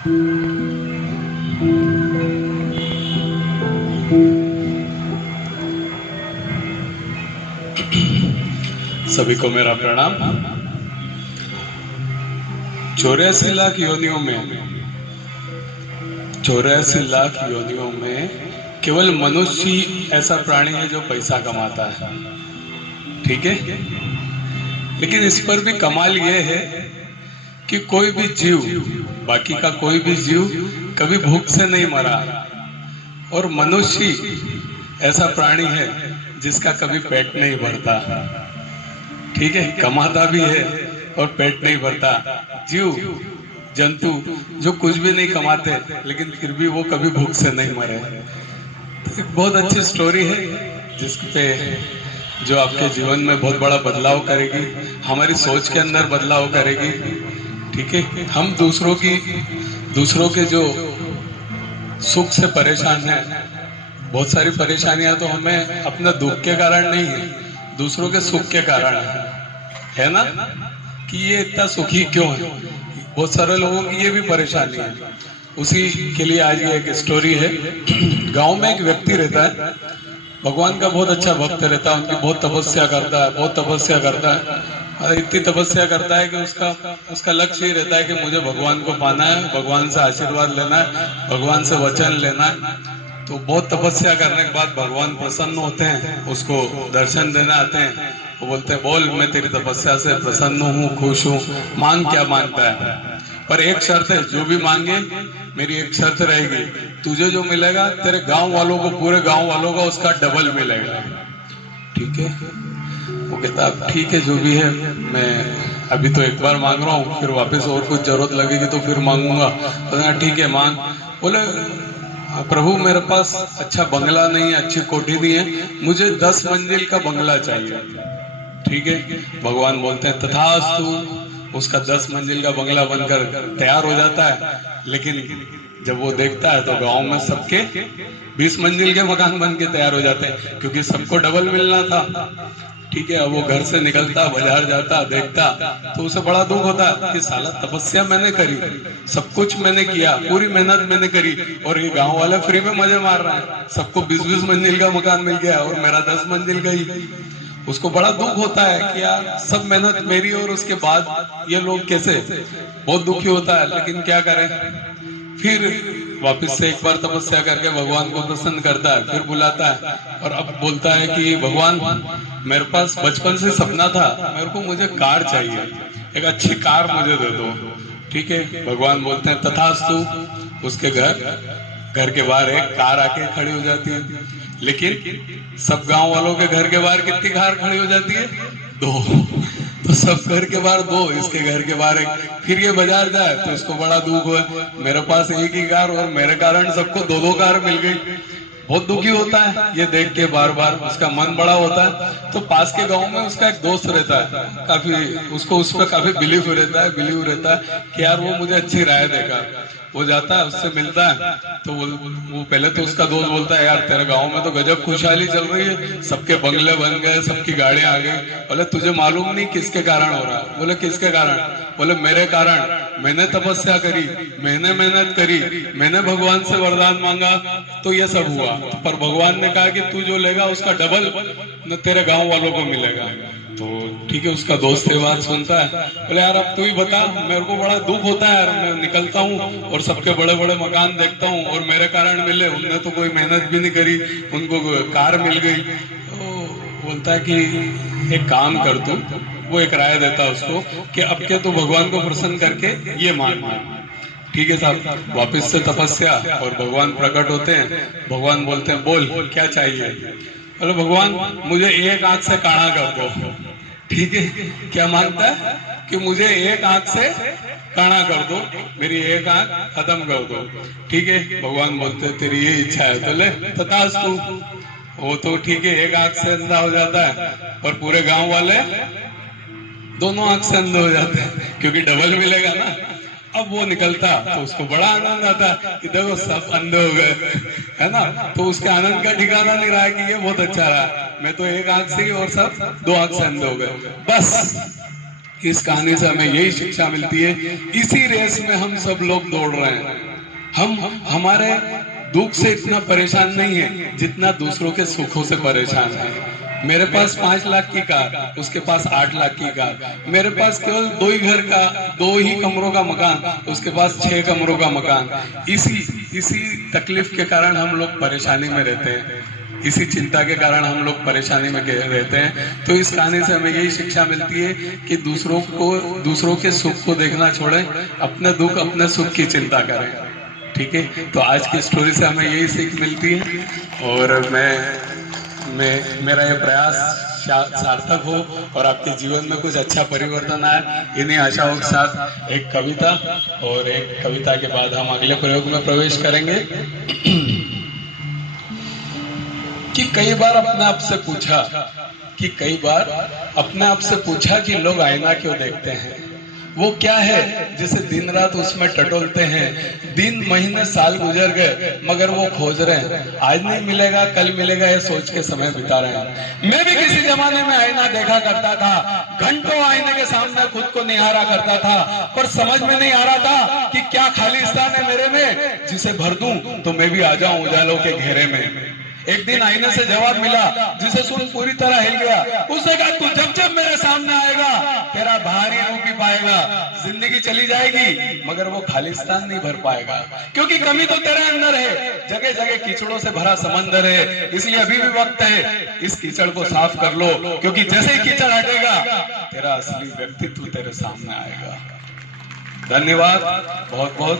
सभी को मेरा प्रणाम। 84 लाख योनियों में केवल मनुष्य ही ऐसा प्राणी है जो पैसा कमाता है, ठीक है। लेकिन इस पर भी कमाल ये है कि कोई भी जीव, बाकी का कोई भी जीव कभी भूख से नहीं मरा, और मनुष्य ऐसा प्राणी है जिसका कभी पेट नहीं भरता, ठीक है। कमाता भी है और पेट नहीं भरता। जीव जंतु जो कुछ भी नहीं कमाते लेकिन फिर भी वो कभी भूख से नहीं मरे। तो एक बहुत अच्छी स्टोरी है जिस पे जो आपके जीवन में बहुत बड़ा बदलाव करेगी, हमारी सोच के अंदर बदलाव करेगी, ठीक है। हम दूसरों के जो सुख से परेशान हैं, बहुत सारी परेशानियां तो हमें अपना दुख के कारण नहीं है, दूसरों के सुख के कारण है ना, कि ये इतना सुखी क्यों है। बहुत सारे लोगों की ये भी परेशानी है। उसी के लिए आज ये एक स्टोरी है। गांव में एक व्यक्ति रहता है, भगवान का बहुत अच्छा भक्त रहता है, उनकी बहुत तपस्या करता है और इतनी तपस्या करता है कि उसका लक्ष्य ही रहता है कि मुझे भगवान को पाना है, भगवान से आशीर्वाद लेना है, भगवान से वचन लेना है। तो बहुत तपस्या करने के बाद भगवान प्रसन्न होते हैं, उसको दर्शन देने आते हैं। वो बोलते हैं, बोल, मैं तेरी तपस्या से प्रसन्न हूँ, खुश हूँ, मांग क्या मांगता है, पर एक शर्त है, जो भी मांगे मेरी एक शर्त रहेगी, तुझे जो मिलेगा तेरे गांव वालों को, पूरे गांव वालों का उसका डबल मिलेगा, ठीक है। वो कहता है ठीक है, जो भी है, मैं अभी तो एक बार मांग रहा हूँ, फिर वापस और कुछ जरूरत लगेगी तो फिर मांगूंगा। तो ठीक है, मांग। बोले, प्रभु मेरे पास अच्छा बंगला नहीं है, अच्छी कोठी नहीं है, मुझे 10 मंजिल का बंगला चाहिए, ठीक है। भगवान बोलते हैं तथास्तु। उसका 10 मंजिल का बंगला बनकर तैयार हो जाता है। लेकिन जब वो देखता है तो गांव में सबके 20 मंजिल के मकान बन के तैयार हो जाते हैं, क्योंकि सबको डबल मिलना था, ठीक है। अब वो घर से निकलता, बाजार जाता, देखता तो उसे बड़ा दुख होता कि साला तपस्या मैंने करी, सब कुछ मैंने किया, पूरी मेहनत मैंने करी, और ये गांव वाले फ्री में मजे मार रहे हैं, सबको 20-20 मंजिल का मकान मिल गया और मेरा 10 मंजिल का ही। उसको बड़ा दुख होता है कि यार सब मेहनत मेरी और उसके बाद ये लोग कैसे, बहुत दुखी होता है। लेकिन क्या करें, फिर वापस से एक बार तपस्या करके भगवान को प्रसन्न करता है, फिर बुलाता है और अब बोलता है कि भगवान, मेरे पास बचपन से सपना था, मेरे को मुझे कार चाहिए, एक अच्छी कार मुझे दे दो, ठीक है। भगवान बोलते हैं तथास्तु। उसके घर के बाहर एक कार आके खड़ी हो जाती है। लेकिन सब गांव वालों के घर के बाहर कितनी कार खड़ी हो जाती है? 2। तो सब घर के बाहर 2, इसके घर के बाहर 1। फिर ये बाजार जाए तो इसको बड़ा दुख हुआ, मेरे पास एक ही कार और मेरे कारण सबको 2-2 कार मिल गई। बहुत दुखी होता है ये देख के, बार बार उसका मन बड़ा होता है। तो पास के गांव में उसका एक दोस्त रहता है, काफी उसको उस पर काफी बिलीव रहता है कि यार वो मुझे अच्छी राय देगा। वो जाता है, उससे मिलता है, तो वो पहले तो उसका दोस्त बोलता है, यार तेरे गांव में तो गजब खुशहाली चल रही है, सबके बंगले बन गए, सबकी गाड़ियां आ गई। बोले तुझे मालूम नहीं किसके कारण हो रहा है? बोले किसके कारण? बोले मेरे कारण, मैंने तपस्या करी, मैंने मेहनत करी, मैंने भगवान से वरदान मांगा तो ये सब हुआ। पर भगवान ने कहा कि तू जो लेगा उसका डबल न तेरे गांव वालों को मिलेगा। तो ठीक है, उसका दोस्त ये बात सुनता है, बोले यार अब तू ही बता, मेरे को बड़ा दुख होता है यार, मैं निकलता हूँ और सबके बड़े बड़े मकान देखता हूँ और मेरे कारण मिले, उनने तो कोई मेहनत भी नहीं करी, उनको कार मिल गई। तो बोलता है कि एक काम कर तू, वो एक राय देता है उसको कि अब के तो भगवान को प्रसन्न करके ये मान, ठीक है साहब। वापिस से तपस्या और भगवान प्रकट होते हैं। भगवान बोलते हैं, बोल क्या चाहिए? बोले भगवान मुझे एक आंख से काना कर दो, ठीक है। क्या मांगता है? कि मुझे एक आंख से काना कर दो, मेरी एक आंख खत्म कर दो, ठीक है। भगवान बोलते तेरी ये इच्छा है तो ले, तथास्तु। वो तो ठीक है, एक आंख से अंधा हो जाता है और पूरे गांव वाले दोनों आंख से अंधे हो जाते हैं, क्योंकि डबल मिलेगा ना। अब वो निकलता तो उसको बड़ा आनंद आता कि देखो सब अंधे हो गए, है ना। तो उसके आनंद का ठिकाना नहीं रहा कि ये बहुत अच्छा रहा, मैं तो एक आंख से ही और सब 2 आंख से अंधे हो गए। बस इस कहानी से हमें यही शिक्षा मिलती है, इसी रेस में हम सब लोग दौड़ रहे हैं। हम हमारे दुख से इतना परेशान नहीं है जितना दूसरों के सुखों से परेशान है। मेरे पास 5 लाख की कार, उसके पास 8 लाख की कार। मेरे पास केवल 2 ही घर का 2 ही कमरों का मकान, उसके पास 6 कमरों का मकान। इसी तकलीफ के कारण हम लोग परेशानी में रहते हैं, इसी चिंता के कारण हम लोग परेशानी में रहते हैं। तो इस कहानी से हमें यही शिक्षा मिलती है कि दूसरों के सुख को देखना छोड़ें, अपने दुख अपने सुख की चिंता करें। ठीक है, तो आज की स्टोरी से हमें यही सीख मिलती है। और मेरा ये प्रयास सार्थक हो और आपके जीवन में कुछ अच्छा परिवर्तन आए, इन्हीं आशाओं के साथ एक कविता, और एक कविता के बाद हम अगले प्रयोग में प्रवेश करेंगे। कि कई बार अपने आप से पूछा कि लोग आईना क्यों देखते हैं, वो क्या है जिसे दिन रात उसमें टटोलते हैं। दिन महीने साल गुजर गए मगर वो खोज रहे हैं, आज नहीं मिलेगा कल मिलेगा ये सोच के समय बिता रहे हैं। मैं भी किसी जमाने में आईना देखा करता था, घंटों आईने के सामने खुद को निहारा करता था, पर समझ में नहीं आ रहा था कि क्या खालिस्तान है मेरे में जिसे भर दूं तो मैं भी आ जाऊं उजालों के घेरे में। एक दिन आईने से जवाब मिला जिसे सुन पूरी तरह हिल गया। उसने कहा तू जब जब मेरे सामने आएगा तेरा बाहरी रूप ही पाएगा। जिंदगी चली जाएगी मगर वो खालिस्तान नहीं भर पाएगा, क्योंकि कमी तो तेरे अंदर है। जगह जगह कीचड़ों से भरा समंदर है, इसलिए अभी भी वक्त है, इस कीचड़ को साफ कर लो, क्योंकि जैसे ही कीचड़ हटेगा तेरा असली व्यक्तित्व तेरे सामने आएगा। धन्यवाद बहुत बहुत।